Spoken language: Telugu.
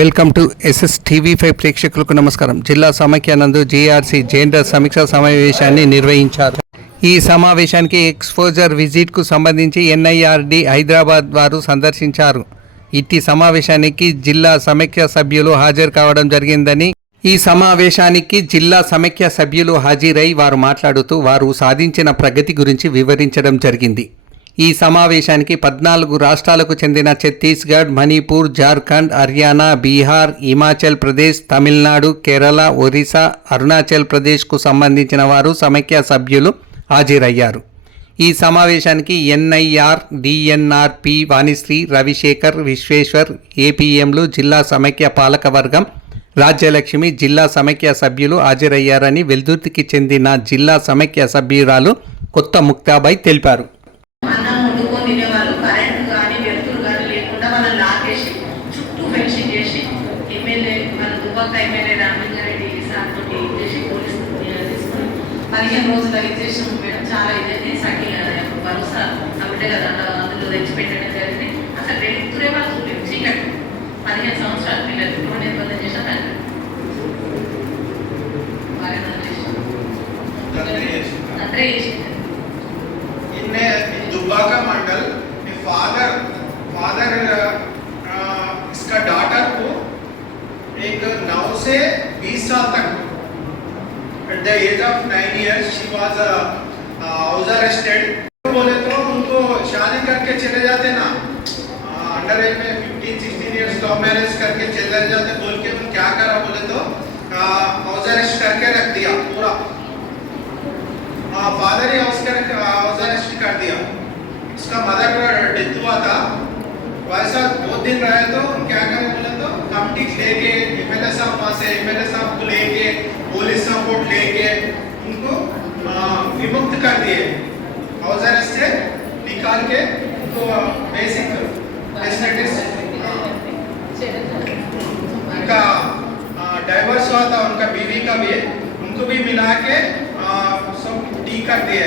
వెల్కమ్ టు ఎస్ఎస్ టీవీ5 ప్రేక్షకులకు నమస్కారం. జిల్లా సమైక్యానందు జీఆర్సీ జెండర్ సమీక్షా సమావేశాన్ని నిర్వహించారు. ఈ సమావేశానికి ఎక్స్పోజర్ విజిట్కు సంబంధించి ఎన్ఐఆర్డి హైదరాబాద్ వారు సందర్శించారు. ఇట్టి సమావేశానికి జిల్లా సమైక్య సభ్యులు హాజరు కావడం జరిగిందని, ఈ సమావేశానికి జిల్లా సమైక్య సభ్యులు హాజరై వారు మాట్లాడుతూ వారు సాధించిన ప్రగతి గురించి వివరించడం జరిగింది. ఈ సమావేశానికి 14 రాష్ట్రాలకు చెందిన ఛత్తీస్గఢ్, మణిపూర్, జార్ఖండ్, హర్యానా, బీహార్, హిమాచల్ ప్రదేశ్, తమిళనాడు, కేరళ, ఒరిస్సా, అరుణాచల్ ప్రదేశ్కు సంబంధించిన వారు సమైక్య సభ్యులు హాజరయ్యారు. ఈ సమావేశానికి ఎన్ఐఆర్, డిఎన్ఆర్పి, వాణిశ్రీ, రవిశేఖర్, విశ్వేశ్వర్, ఏపీఎంలు, జిల్లా సమైక్య పాలకవర్గం, రాజ్యలక్ష్మి, జిల్లా సమైక్య సభ్యులు హాజరయ్యారని వెల్దుర్తికి చెందిన జిల్లా సమైక్య సభ్యురాలు కొత్త ముక్తాబాయ్ తెలిపారు. పదిహేను రోజుల రిజిస్ట్రేషన్ మేడం చాలా ఇదైతే సఖీ భరోసా కాబట్టి కదా అందులో తెచ్చిపెట్టడం జరిగింది. అసలు రెడ్డి వాళ్ళు చూడలేదు చీకటి 15 సంవత్సరాల పిల్లలు ఎటువంటి ఇబ్బంది చేసినా తండ్రి చేసింది. दुब्बाका मंडल में फादर इसका डॉटर को एक 9 से 20 साल तक at the age of 9 years she was house arrested. बोले तो उनको शादी करके चले जाते ना, अंडर एज में 15-16 years लव मैरिज करके चले जाते बोल के उन्होंने क्या करा बोले तो हाउस अरेस्ट करके रख दिया पूरा. फादर ही हाउस अरेस्ट कर दिया. उसका मदर डेथ हुआ था. वैसा 2 दिन रहे तो क्या करे बोले तो कमिटी लेके एमएलए साहब वहाँ से एमएलए साहब को लेके पुलिस सपोर्ट लेके उनको विमुक्त कर दिए. हाउस अरेस्ट से निकाल के उनको बेसिक फैसिलिटीज उनका डाइवर्स हुआ था, उनका बीवी का भी उनको भी मिला के सब ठीक कर दिए.